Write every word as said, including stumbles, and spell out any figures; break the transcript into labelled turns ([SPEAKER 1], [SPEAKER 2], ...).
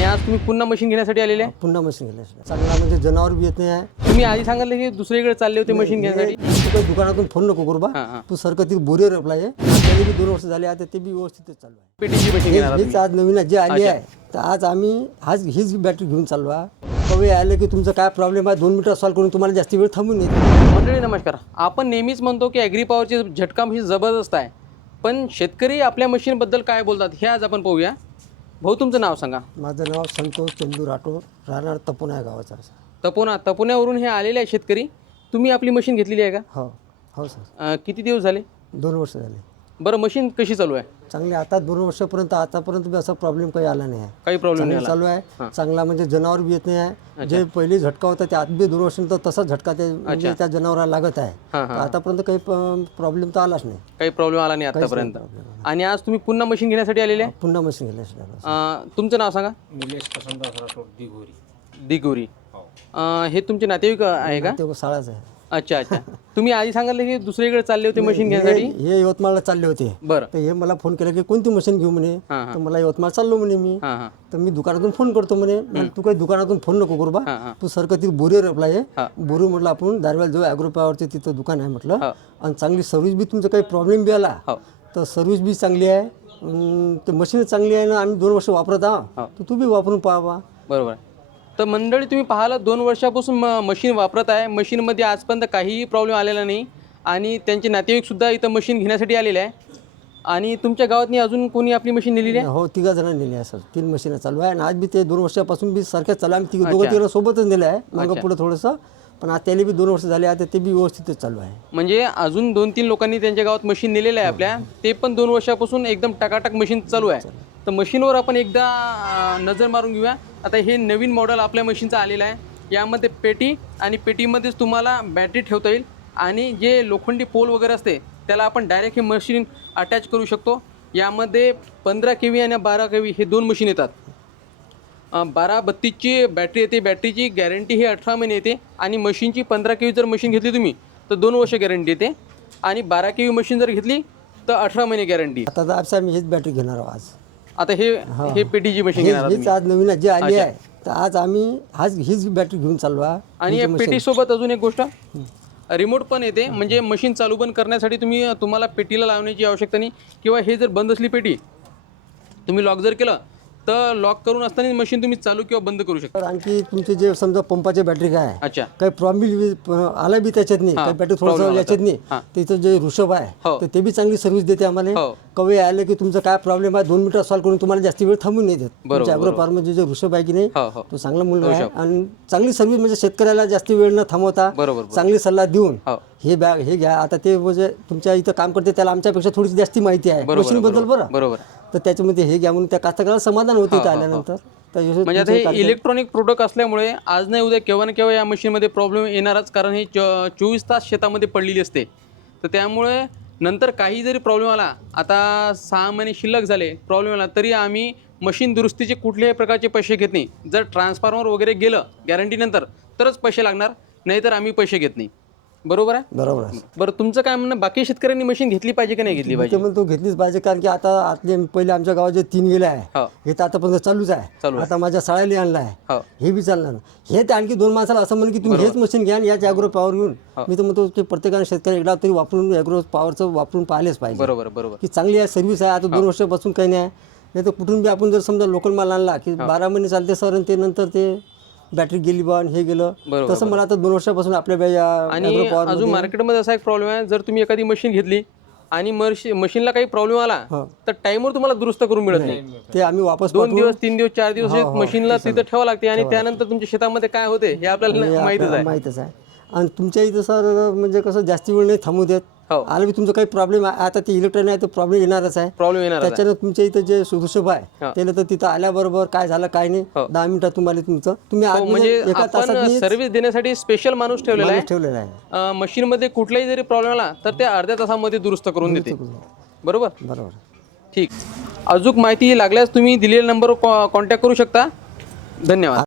[SPEAKER 1] आज तुम्ही पुन्हा मशीन घेण्यासाठी आलेले आहे?
[SPEAKER 2] पुन्हा मशीन घेण्यासाठी चांगला म्हणजे जनावर बी येत नाही आहे.
[SPEAKER 1] तुम्ही आधी सांगितलं की दुसरीकडे चालले होते मशीन घेण्यासाठी.
[SPEAKER 2] तू काही दुकानातून फोन नको करू बा.
[SPEAKER 1] हां, हां.
[SPEAKER 2] तू सरकती बोरियर अप्लाय आहे त्याने बी दोन वर्ष झाले आता ते बी व्यवस्थित चालू आहे.
[SPEAKER 1] पेटीची मशीन घेणार आहात
[SPEAKER 2] हीच आज नवीन जी आली आहे तर आज आम्ही आज हीच बॅटरी घेऊन चाललो आहे. कवे आले की तुमचा काय प्रॉब्लेम आहे दोन मिनिटं सॉल्व्ह करून तुम्हाला जास्त वेळ थांबून येते.
[SPEAKER 1] तुम्ही? मंडळी नमस्कार. आपण नेहमीच म्हणतो की ॲग्री पॉवरची झटका मशीन जबरदस्त आहे, पण शेतकरी आपल्या मशीनबद्दल काय बोलतात हे आज आपण पाहूया. भाऊ तुमचं नाव सांगा.
[SPEAKER 2] माझं नाव संतोष चंदू राठोड, राहणार तपोना या गावाचा.
[SPEAKER 1] तपोना तपोन्यावरून हे आलेले आहे शेतकरी. तुम्ही आपली मशीन घेतलेली आहे का?
[SPEAKER 2] हो हो सर,
[SPEAKER 1] अं, किती दिवस झाले?
[SPEAKER 2] दोन वर्ष झाले.
[SPEAKER 1] बरं, मशीन कशी चालू आहे?
[SPEAKER 2] चांगले आता दोन वर्षापर्यंत आतापर्यंत बी असा प्रॉब्लेम काही आला नाही आहे.
[SPEAKER 1] काही प्रॉब्लेम नाही
[SPEAKER 2] चांगलं
[SPEAKER 1] आला?
[SPEAKER 2] चालू आहे. चांगला म्हणजे जनावर बी येत नाही आहे. जे पहिले झटका होता त्या आत बी दोन वर्षांतर तसाच झटका ते म्हणजे त्या जनावराला लागत आहे.
[SPEAKER 1] हां
[SPEAKER 2] तर
[SPEAKER 1] हां
[SPEAKER 2] आतापर्यंत काही प्रॉब्लेम तर आलाच नाही.
[SPEAKER 1] काही प्रॉब्लेम आला नाही आतापर्यंत. आणि आज तुम्ही पुन्हा मशीन घेण्यासाठी आलेले आहे?
[SPEAKER 2] पुन्हा मशीन घेण्यासाठी आलो.
[SPEAKER 1] अं, तुमचं नाव सांगा.
[SPEAKER 3] निलेश वसंतदास राठोड दिघोरी.
[SPEAKER 1] दिगोरी. अं, हे तुमचे नातेवाईक आहे का?
[SPEAKER 2] ते शाळाच आहे.
[SPEAKER 1] अच्छा अच्छा. तुम्ही आधी सांगितलं की दुसरीकडे चालले होते मशीन घेण्यासाठी.
[SPEAKER 2] हे हे यवतमाळला चालले होते.
[SPEAKER 1] बरं.
[SPEAKER 2] तर हे मला फोन केला की कोणती मशीन घेऊ म्हणे.
[SPEAKER 1] हां हां
[SPEAKER 2] तर मला यवतमाळ चाललो म्हणे मी.
[SPEAKER 1] हां हां
[SPEAKER 2] तर मी दुकानातून फोन करतो म्हणे. मला तू काही दुकानातून फोन नको करू बा.
[SPEAKER 1] हां हां
[SPEAKER 2] तू सरकती बोरियर अप्लाय आहे.
[SPEAKER 1] हां.
[SPEAKER 2] बोरी म्हटलं आपण दारव्याला जो ॲग्रो पॉवरचे तिथं दुकान आहे म्हटलं.
[SPEAKER 1] हो.
[SPEAKER 2] आणि चांगली सर्व्हिस बी तुमचं काही प्रॉब्लेम बी आला
[SPEAKER 1] हो
[SPEAKER 2] तर सर्व्हिस बी चांगली आहे. अं, ते मशीन चांगली आहे ना, आम्ही दोन वर्ष वापरत आहोत.
[SPEAKER 1] हो.
[SPEAKER 2] तर तू बी वापरून पाहा.
[SPEAKER 1] बरोबर आहे. तर मंडळी तुम्ही पाहिलं दोन वर्षापासून म मशीन वापरत आहे. मशीनमध्ये आजपर्यंत काहीही प्रॉब्लेम आलेला नाही. आणि त्यांचे नातेवाईकसुद्धा इथं मशीन घेण्यासाठी आलेले आहे. आणि तुमच्या गावातनी अजून कोणी आपली मशीन नेलेली आहे?
[SPEAKER 2] हो, तिघा जणांनी नेली आहे सर. तीन मशीन चालू आहे आणि आज बी ते दोन वर्षापासून बी सारख्याच चालू आहे. आम्ही तिघ दोघं तिघं सोबतच नेलं आहे मागं पुढं थोडंसं. पण आज त्याला बी दोन वर्ष झाले आता ते बी व्यवस्थितच चालू आहे.
[SPEAKER 1] म्हणजे अजून दोन तीन लोकांनी त्यांच्या गावात मशीन नेलेलं आहे आपल्या. ते पण दोन वर्षापासून एकदम टकाटक मशीन चालू आहे. तर मशीनवर आपण एकदा अं, नजर मारून घेऊया. आता हे नवीन मॉडेल आपल्या मशीनचं आलेलं आहे. यामध्ये पेटी आणि पेटीमध्येच तुम्हाला बॅटरी ठेवता येईल. आणि जे लोखंडी पोल वगैरे असते त्याला आपण डायरेक्ट हे मशीन अटॅच करू शकतो. यामध्ये पंधरा के व्ही आणि बारा के व्ही हे दोन मशीन येतात. बारा बत्तीसची बॅटरी येते. बॅटरीची गॅरंटी ही अठरा महिने येते. आणि मशीनची पंधरा के व्ही जर मशीन घेतली तुम्ही तर दोन वर्ष गॅरंटी येते. आणि बारा के व्ही मशीन जर घेतली तर अठरा महिने गॅरंटी.
[SPEAKER 2] आता तर आज आम्ही हेच बॅटरी घेणार आहोत आज.
[SPEAKER 1] आता हे हे पेटीची मशीन घेणार आहात
[SPEAKER 2] हीच
[SPEAKER 1] तुम्ही.
[SPEAKER 2] आज नवीन जी आली आहे तर आज आम्ही आज हीच बॅटरी घेऊन चाललो आहे.
[SPEAKER 1] आणि या पेटीसोबत अजून एक गोष्ट, रिमोट पण येते. म्हणजे मशीन चालू बंद करण्यासाठी तुम्ही तुम्हाला पेटीला लावण्याची आवश्यकता नाही. किंवा हे जर बंद असली पेटी तुम्ही लॉक जर केलं तर लॉक करून असताना मशीन तुम्ही चालू किंवा बंद करू शकता.
[SPEAKER 2] तर आणखी तुमचे जे समजा पंपाचे बॅटरी काय आहे
[SPEAKER 1] अच्छा.
[SPEAKER 2] काही प्रॉब्लेम आला बी त्याच्यात नाही, काही बॅटरी थोडंसं याच्यात नाही. तिथं जे ऋषभ आहे
[SPEAKER 1] हो.
[SPEAKER 2] तर ते बी चांगली सर्व्हिस देते आम्हाला.
[SPEAKER 1] हो.
[SPEAKER 2] कवे आले की तुमचा काय प्रॉब्लेम आहे दोन मिनिटं सॉल्व्ह करून तुम्हाला जास्त वेळ थांबून नाही देत.
[SPEAKER 1] बरोबर,
[SPEAKER 2] तुमच्या ॲग्रो फार्ममध्ये जे ऋषभ आहे की नाही
[SPEAKER 1] हो हो
[SPEAKER 2] तो चांगला मुलगा आहे. आणि चांगली सर्व्हिस म्हणजे शेतकऱ्याला जास्त वेळ न थांबवता
[SPEAKER 1] बरोबर
[SPEAKER 2] चांगली सल्ला देऊन
[SPEAKER 1] हो
[SPEAKER 2] हे बॅग हे घ्या. आता ते म्हणजे तुमच्या इथं काम करते त्याला आमच्यापेक्षा थोडीशी जास्ती माहिती आहे मशीनबद्दल बरं.
[SPEAKER 1] बरोबर.
[SPEAKER 2] तर त्याच्यामध्ये हे घ्या म्हणून त्या कास्तकाराला समाधान होते इथं आल्यानंतर. तर हे
[SPEAKER 1] म्हणजे आता हे इलेक्ट्रॉनिक प्रोडक्ट असल्यामुळे आज नाही उद्या केव्हा ना केव्हा या मशीनमध्ये प्रॉब्लेम येणारच. कारण हे च चोवीस तास शेतामध्ये पडलेली असते. तर त्यामुळे नंतर काही जरी प्रॉब्लेम आला, आता सहा महिने शिल्लक झाले प्रॉब्लेम आला तरी आम्ही मशीन दुरुस्तीचे कुठल्याही प्रकारचे पैसे घेत नाही. जर ट्रान्सफॉर्मर वगैरे गेलं गॅरंटीनंतर तरच पैसे लागणार, नाहीतर आम्ही पैसे घेत नाही. बरोबर आहे?
[SPEAKER 2] बरोबर आहे.
[SPEAKER 1] बरं, तुमचं काय म्हणणं, बाकी शेतकऱ्यांनी मशीन घेतली पाहिजे की नाही घेतली
[SPEAKER 2] ते
[SPEAKER 1] पाहिजे?
[SPEAKER 2] म्हणतो घेतलीच पाहिजे. कारण की आता आतले पहिले आमच्या गावात जे तीन गेले आहे
[SPEAKER 1] हो
[SPEAKER 2] हे तर आतापर्यंत चालूच आहे.
[SPEAKER 1] चालू आहे.
[SPEAKER 2] आता माझ्या शाळेला आणला आहे
[SPEAKER 1] हो
[SPEAKER 2] हे बी चालणार. हे तर आणखी दोन माणसाला असं म्हणून की तुम्ही हेच मशीन घ्या आणि याच ॲग्रो पॉवर घेऊन. मी तर म्हणतो की प्रत्येकाने शेतकरी एकदा तरी वापरून ॲग्रो पॉवरचं वापरून पाहिलेच पाहिजे.
[SPEAKER 1] बरोबर बरोबर.
[SPEAKER 2] की चांगली आहे सर्व्हिस आहे. आता दोन वर्षापासून काही नाही. नाही तर कुठून बी आपण जर समजा लोकल माल आणला की बारा महिने चालते सर आणि ते नंतर ते बॅटरी गेली बा हे गेलं. तसं मला आता दोन वर्षापासून आपल्या
[SPEAKER 1] आणि अजून मार्केटमध्ये असा एक प्रॉब्लेम आहे, जर तुम्ही एखादी मशीन घेतली आणि मशीनला काही प्रॉब्लेम आला तर टाइमवर तुम्हाला दुरुस्त करून मिळत नाही.
[SPEAKER 2] ते आम्ही वापस
[SPEAKER 1] दोन दिवस तीन दिवस चार दिवस मशीनला तिथं ठेवावं लागते. आणि त्यानंतर तुमच्या शेतामध्ये काय होते हे आपल्याला माहितच आहे.
[SPEAKER 2] माहितच आहे. आणि तुमच्या इथं सर म्हणजे कसं जास्ती वेळ नाही थांबू देत.
[SPEAKER 1] हो.
[SPEAKER 2] आलं बी तुमचा काही प्रॉब्लेम आहे आता ते इलेक्ट्रॉनिक आहे तर प्रॉब्लेम येणारच आहे.
[SPEAKER 1] प्रॉब्लेम येणार आहे.
[SPEAKER 2] त्याच्यानं तुमच्या इथं जे ऋषभ आहे त्याला तर तिथं आल्याबरोबर काय झालं काय नाही दहा मिनिटात तुम्हाला तुमचं तुम्ही आज
[SPEAKER 1] म्हणजे
[SPEAKER 2] एका
[SPEAKER 1] आपण सर्व्हिस देण्यासाठी स्पेशल माणूस ठेवलेला आहे.
[SPEAKER 2] ठेवलेलं आहे.
[SPEAKER 1] मशीन मध्ये कुठलाही जरी प्रॉब्लेम आला तर ते अर्ध्या तासामध्ये दुरुस्त करून देते. बरोबर
[SPEAKER 2] बरोबर.
[SPEAKER 1] ठीक. अजून माहिती लागल्यास तुम्ही दिलेल्या नंबरवर कॉन्टॅक्ट करू शकता. धन्यवाद.